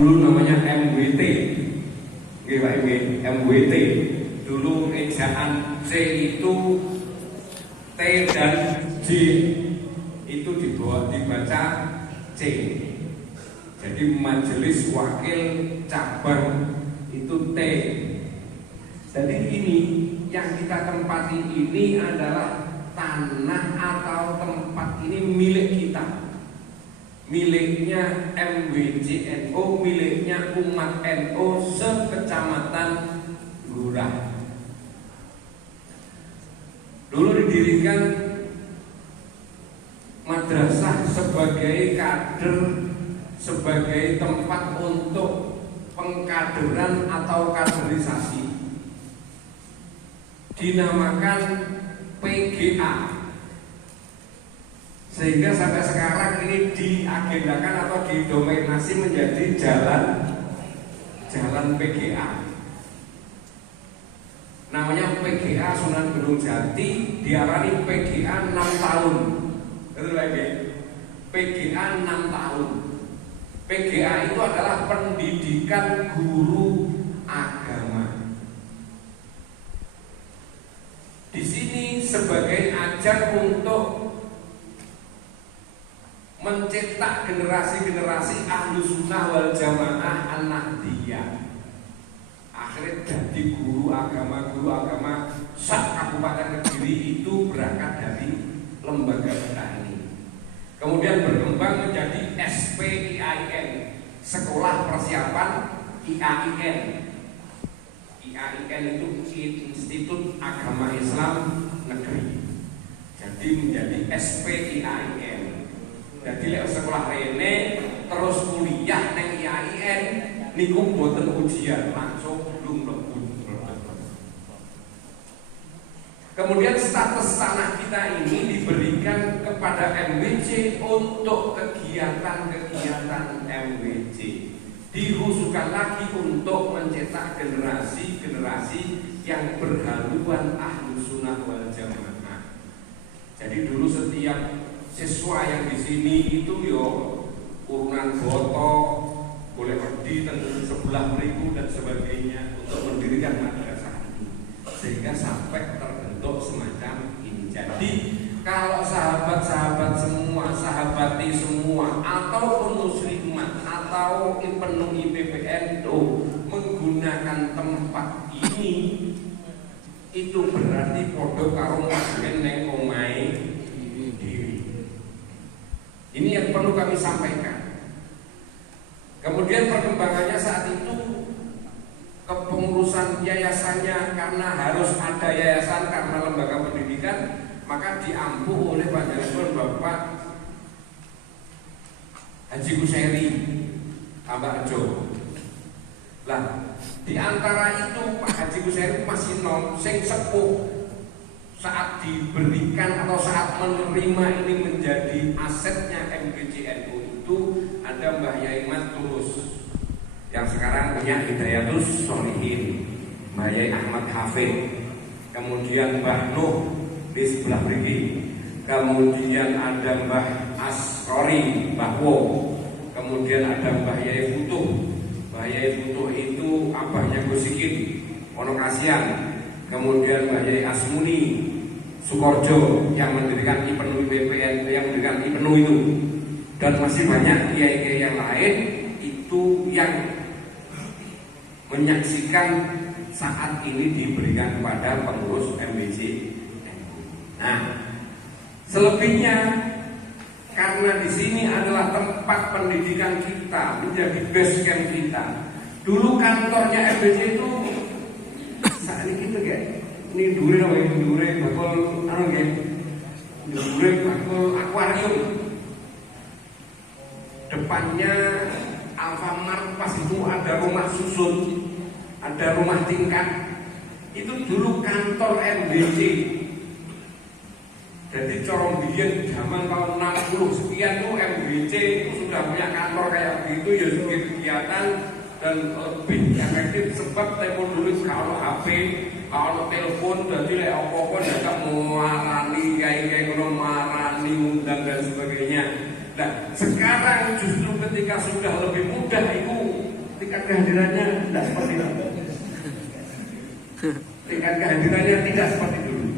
Dulu namanya MWT, MWT. Dulu ejaan C itu T dan J itu dibaca C. Jadi Majelis Wakil Cabang itu T. Jadi ini yang kita tempati ini adalah tanah atau tempat ini milik kita, miliknya MWJNO, miliknya umat NU sekecamatan Lurah. Dulu didirikan madrasah sebagai kader, sebagai tempat untuk pengkaderan atau kaderisasi, dinamakan PGA, sehingga sampai sekarang ini diagendakan atau didominasi menjadi jalan PGA. Namanya PGA Sunan Gunung Jati, diarani PGA 6 tahun. Betul lagi, PGA 6 tahun. PGA itu adalah pendidikan guru agama. Di sini sebagai ajang untuk mencetak generasi-generasi Ahlus Sunnah wal Jamaah An-Nahdiyah. Akhirnya jadi guru agama sak Kabupaten Kediri itu berangkat dari lembaga kita ini. Kemudian berkembang menjadi SPIAIN, Sekolah Persiapan IAIN. IAIN itu Institut Agama Islam Negeri. Jadi menjadi SPIAIN. Jadi lek sekolah rene terus kuliah neng IAIN niku boten ujian, langsung belum mlebu. Kemudian status tanah kita ini diberikan kepada MWJ untuk kegiatan-kegiatan MWJ. Dihususkan lagi untuk mencetak generasi-generasi yang berhaluan Ahlus Sunnah wal Jamaah. Jadi dulu setiap siswa yang di sini itu yo urunan boto, boleh pergi dan sebelah beriku dan sebagainya untuk mendirikan madrasah ini, sehingga sampai terbentuk semacam ini. Jadi kalau sahabat-sahabat semua, sahabati semua, ataupun muslimat atau penuh IPPNU menggunakan tempat ini, itu berarti podo karo neng omai diri. Ini yang perlu kami sampaikan. Kemudian perkembangannya saat itu kepengurusan yayasannya, karena harus ada yayasan karena lembaga pendidikan, maka diampuh oleh Panjenengan Bapak Haji Kuseri Ambarjo. Lah, di antara itu Pak Haji Kuseri masih sing sepuh saat diberikan atau saat menerima ini menjadi asetnya MWJNU itu ada Mbah Yai Mat Tulus yang sekarang punya Hidayatus Sholihin, Mbah Yai Ahmad Hafid, kemudian Mbah Nuh di sebelah beri, kemudian ada Mbah Asrori Mbah Wo, kemudian ada Mbah Yai Futuh. Mbah Yai Futuh itu abahnya Gusikin Ono Kasian, kemudian Mbah Yai Asmuni Sukorjo yang mendirikan IPENU BPN, yang mendirikan IPENU itu, dan masih banyak kiai-kiai yang lain itu yang menyaksikan saat ini diberikan kepada pengurus MWJ. Nah, selebihnya karena di sini adalah tempat pendidikan kita, menjadi base camp kita. Dulu kantornya MWJ itu saat ini gitu guys. Ini dure bakul anu nggih. Dure bakul akuarium. Depannya Alfamart, pas itu ada rumah susun, ada rumah tingkat. Itu dulu kantor MWJ. Jadi corong biyen zaman tahun 60 sekian tuh MWJ itu sudah punya kantor kayak begitu ya, sebagai kegiatan dan lebih efektif sebab telepon dulu kalau HP, kalau telepon jadi lek apa-apa datang marani kiai-kiai ngono, marani undang dan sebagainya. Nah, sekarang justru ketika sudah lebih mudah itu kehadirannya tidak seperti itu. Tingkat kehadirannya tidak seperti dulu.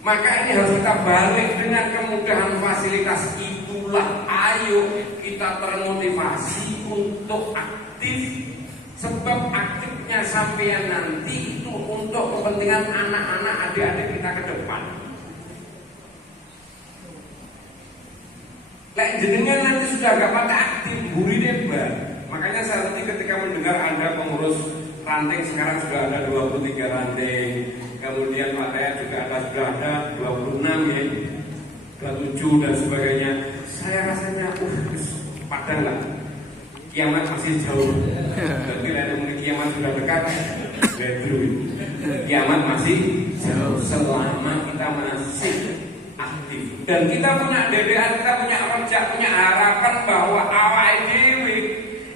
Maka ini harus kita balik dengan kemudahan fasilitas. Itulah ayo kita termotivasi untuk aktif. Sebab aktifnya sampean nanti itu untuk kepentingan anak-anak adik-adik kita ke depan. Lek jenengan nanti sudah gak pada aktif, buri debat. Makanya saya nanti ketika mendengar Anda pengurus ranting sekarang sudah ada 23 ranting. Kemudian Pak Daya juga sudah ada 26 ya, 27 dan sebagainya. Saya rasanya, padahal lah, kiamat masih jauh. Kira-kira kiamat sudah dekat, kiamat masih jauh. Selama kita masih aktif dan kita punya dedean, kita punya rojak, punya harapan bahwa awake dhewe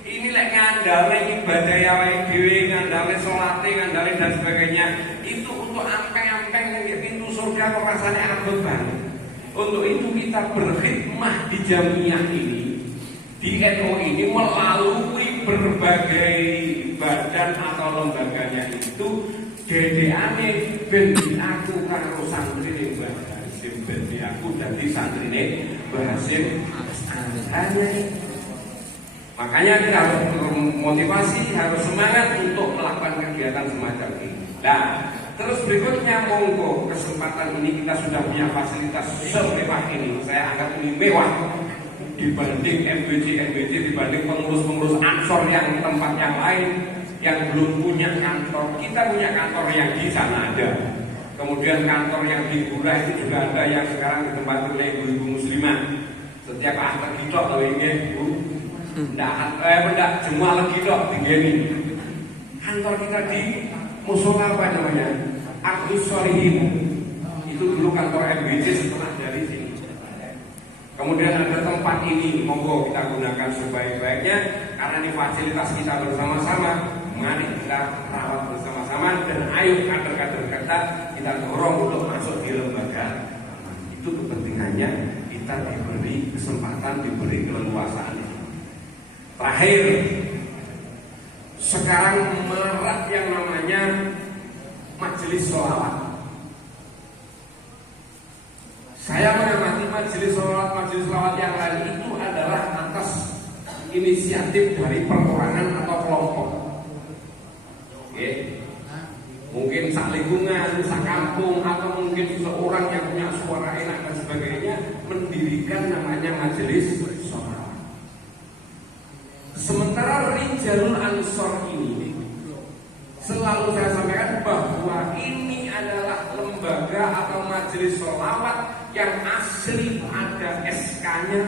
ini lek ngandale ibadah awake dhewe, ngandale salate, ngandale dan sebagainya, itu untuk ampeng-ampeng ning pintu surga kok rasane ambek banget. Untuk itu kita berkhidmah di jamiah ini, di NU ini melalui berbagai badan atau lembaganya itu dedeane ben aku karo santri Mbah Hasim, ben aku dadi santrine Mbah Hasim. Makanya kita harus motivasi, harus semangat untuk melakukan kegiatan semacam ini. Nah, terus berikutnya monggo, kesempatan ini kita sudah punya fasilitas semewah ini. Saya anggap ini mewah dibanding MBC, dibanding pengurus-pengurus Ansor yang tempat yang lain yang belum punya kantor. Kita punya kantor yang di sana ada. Kemudian kantor yang di Gurah itu juga ada yang sekarang ditempati oleh ibu-ibu muslimah. Setiap akhir kita kalau ingin Bu, tidak semua lagi dok begini. Kantor kita di musola apa namanya? Agus Solihin. Itu dulu kantor MBC setelah dari sini. Kemudian ada tempat ini, monggo kita gunakan sebaik-baiknya karena ini fasilitas kita bersama-sama. Mari kita rawat bersama-sama dan ayo kader-kader kita dorong untuk masuk di lembaga. Itu kepentingannya kita diberi kesempatan, diberi keleluasaan. Terakhir, sekarang marak yang namanya majelis sholawat. Saya mengamati majelis sholawat yang lain itu adalah atas inisiatif dari perorangan atau kelompok. Oke. Mungkin sak lingkungan, sak kampung, atau mungkin seorang yang punya suara enak dan sebagainya mendirikan namanya majelis sholawat. Sementara Rijalul Ansor ini selalu saya sampaikan bahwa ini adalah lembaga atau majelis sholawat yang asli ada SK-nya,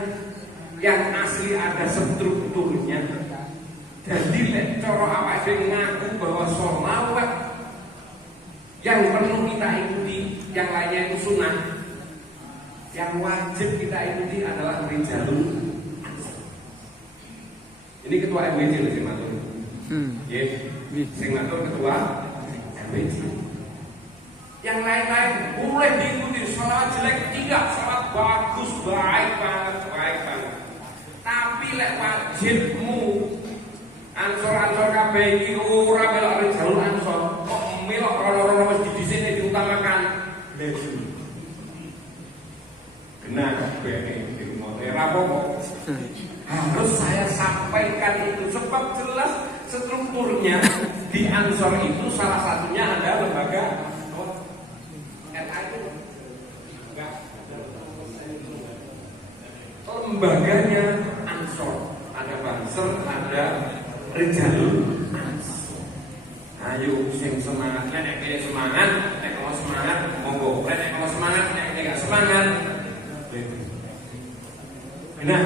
yang asli ada strukturnya. Jadi cara apa sih ngaku bahwa sholawat yang perlu kita ikuti, yang lainnya itu sunnah, yang wajib kita ikuti adalah Rijalul Ansor. Ini ketua MWC loh sing matur. Nggih. Sing matur ketua MWC. Yang lain-lain boleh diikuti, sholawat jelek tidak, sholawat bagus, baik banget. Tapi lek wajibmu Ansor kabeh iki ora melok Rijalul Ansor, kok melok rono-rono wis didhisik diutamakan. Benar kabeh iki ora apa-apa. Harus saya sampaikan itu sebab jelas strukturnya di Ansor itu salah satunya ada lembaga lembaganya Ansor, ada Banser, ada Rijalul Ansor. Ayo sing semangat, nek semangat, nek kalau semangat monggo, nek kalau semangat, nek enggak semangat. Benar.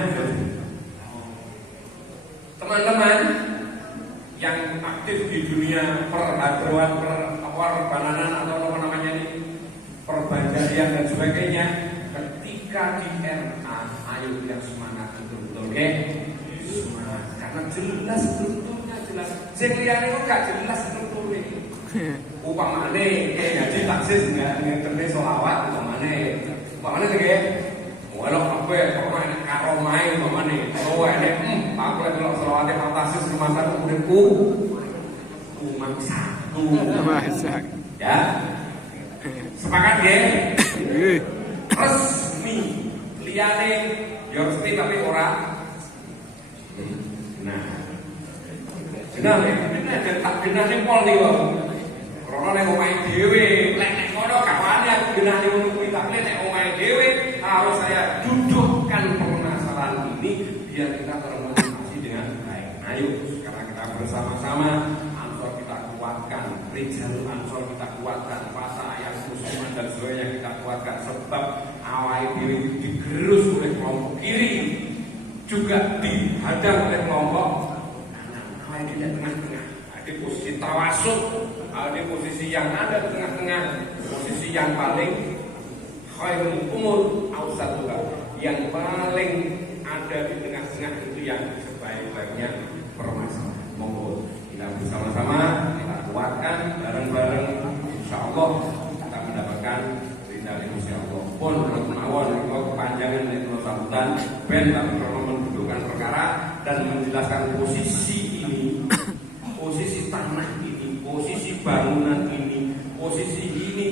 Teman-teman yang aktif di dunia perbananan atau apa namanya ini, perbandarian dan sebagainya, ketika di RA, ayo yang semangat betul-betul, oke? Semangat, karena jelas strukturnya jelas. Sing liyane kok gak jelas strukturnya. Upamane ngaji taksis enggak ngerti sholawat upamane sing walau apa karo main umpamane oh enek aku lagi kalau selawatnya fantastis kemasan kemudian satu ya sepakat ya resmi liyane ya resmi tapi orang nah genah nek tak genah ning pol niku krono nek omahe dhewe lek nek kono gak wani aku genah ning kuwi tapi nek omahe dhewe harus saya dudukkan permasalahan ini biar kita termotivasi dengan baik. Ayo sekarang kita bersama-sama Ansor kita kuatkan, Rijal Ansor kita kuatkan, Fasa yang Musliman dan sebagainya kita kuatkan sebab awal diri digerus oleh kelompok kiri juga dihadang oleh kelompok kanan. Awal di tengah-tengah, ada posisi tawasud, ada posisi yang ada di tengah-tengah, posisi yang paling khairul umur awsatuha, yang paling ada di tengah-tengah itu yang sebaik-baiknya permasalahan. Monggo kita bersama-sama kita kuatkan bareng-bareng, insyaallah kita mendapatkan ridha Gusti Allah. Pun mawon menika kepanjangan nek kula sambutan ben kalau mendudukan perkara dan menjelaskan posisi ini, posisi tanah ini, posisi bangunan ini, posisi ini